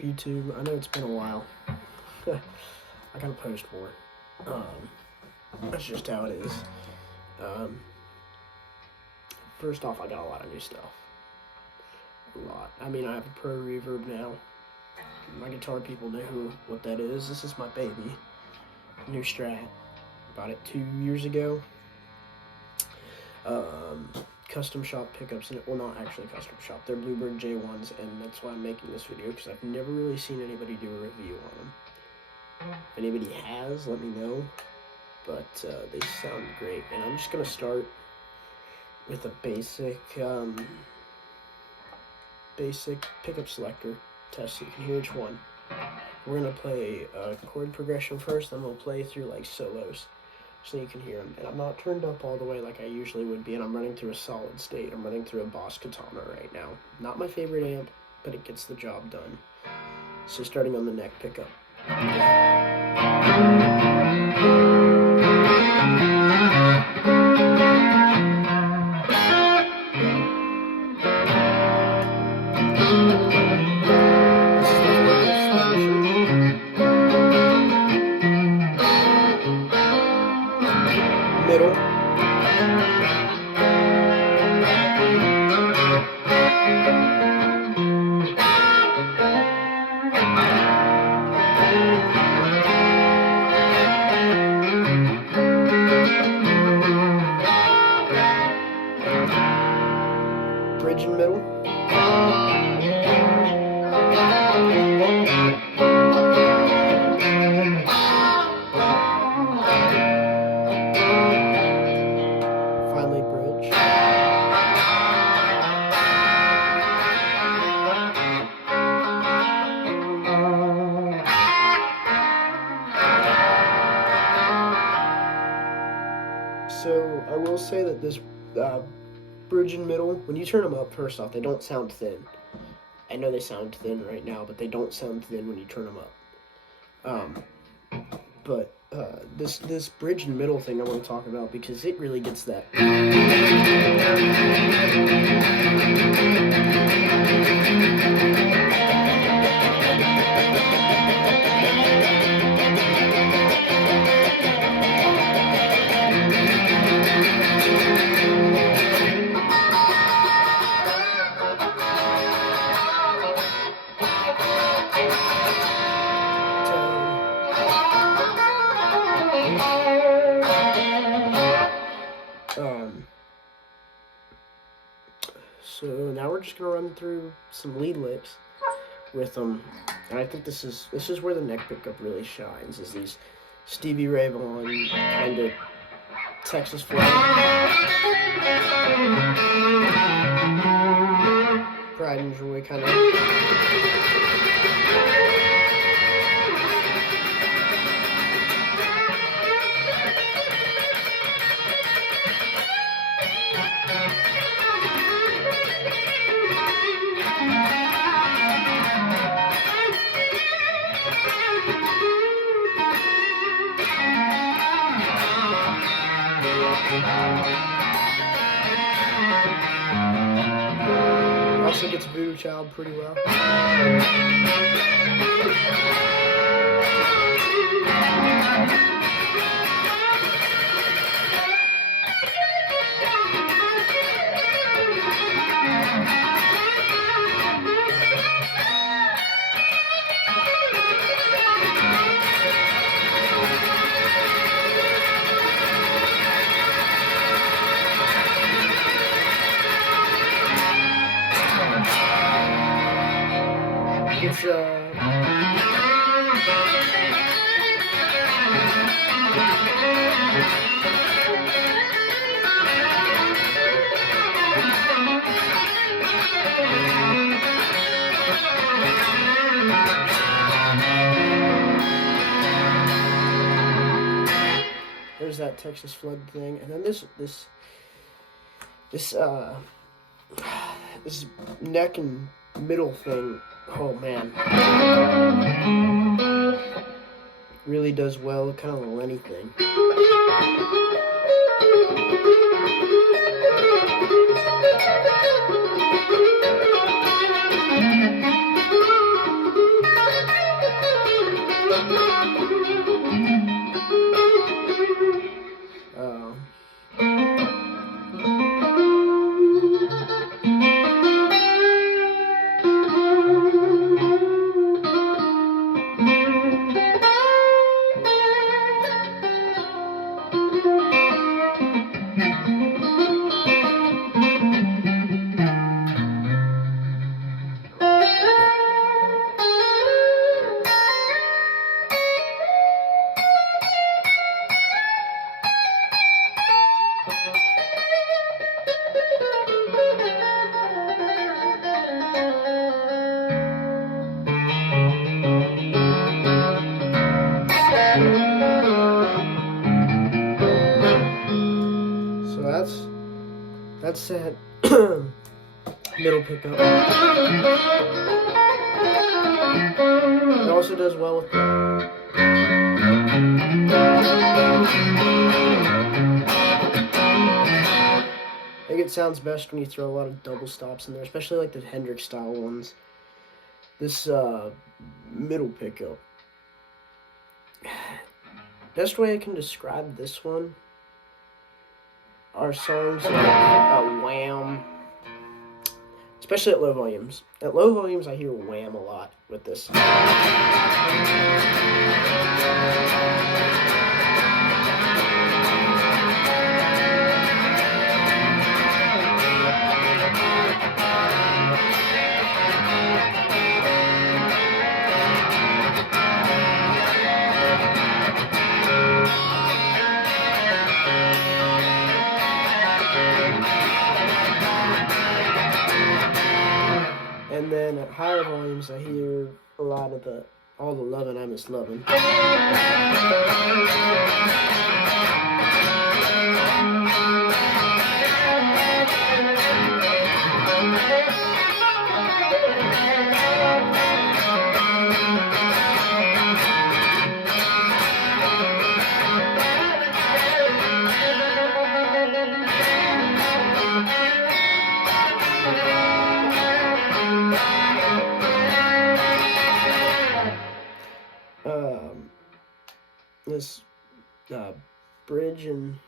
YouTube. I know it's been a while. I gotta post more. That's just how it is. Um, First off, I got a lot of new stuff. A lot. I mean, I have a Pro Reverb now. My guitar people know what that is. This is my baby. New Strat. Bought it 2 years ago. Custom shop pickups, well, not actually custom shop. They're Bluebird J1s, and that's why I'm making this video, because I've never really seen anybody do a review on them. If anybody has, let me know. But they sound great, and I'm just gonna start with a basic pickup selector test so you can hear each one. We're gonna play a chord progression first, then we'll play through like solos so you can hear them. And I'm not turned up all the way like I usually would be, and I'm running through a solid state. I'm running through a Boss Katana right now. Not my favorite amp, but it gets the job done. So starting on the neck pickup. Middle. Bridge and middle. Finally, bridge. So I will say that this bridge and middle, when you turn them up, first off, they don't sound thin. I know they sound thin right now, but they don't sound thin when you turn them up. But this bridge and middle thing I want to talk about, because it really gets that. So now we're just gonna run through some lead licks with them, and I think this is where the neck pickup really shines. Is these Stevie Ray Vaughan kind of Texas flag, Pride and Joy kind of. Also gets Voodoo Child pretty well. It's there's that Texas flood thing, and then this neck and middle thing. Oh man, really does well, kind of a Lenny thing. So that's that middle pickup. It also does well with the I think it sounds best when you throw a lot of double stops in there, especially like the Hendrix style ones. This middle pickup. Best way I can describe this one are songs like Wham, especially at low volumes. At low volumes, I hear Wham a lot with this. And then at higher volumes, I hear a lot of all the lovin' I miss lovin'. This bridge and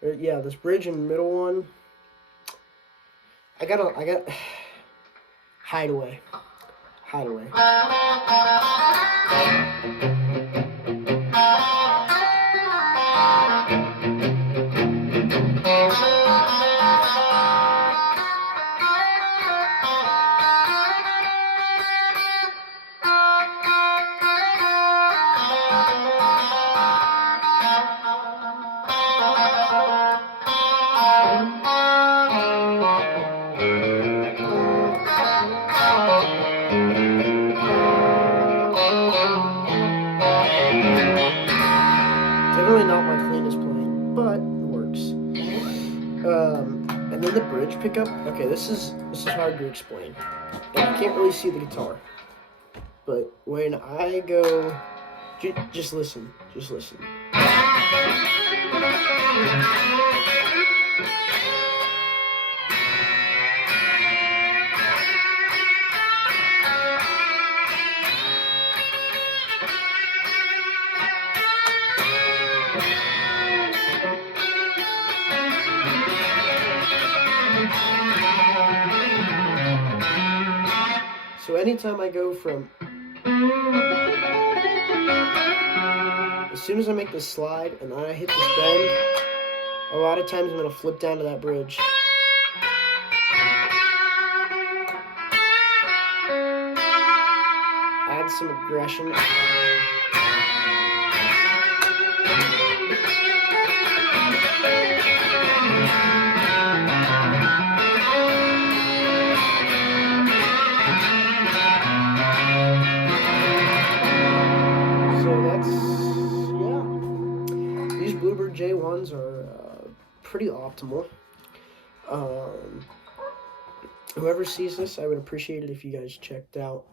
this bridge and middle one. I got Hideaway. Definitely not my cleanest playing, but it works. And then the bridge pickup. Okay, this is hard to explain. And you can't really see the guitar, but when I go, just listen. So anytime I go from, as soon as I make this slide and I hit this bend, a lot of times I'm going to flip down to that bridge. Add some aggression. These Bluebird J1s are pretty optimal. Whoever sees this, I would appreciate it if you guys checked out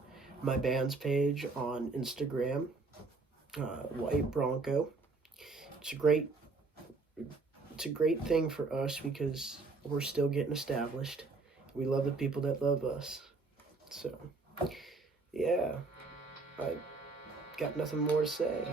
my band's page on Instagram, White Bronco. It's a great thing for us because we're still getting established. We love the people that love us. So, yeah, got nothing more to say.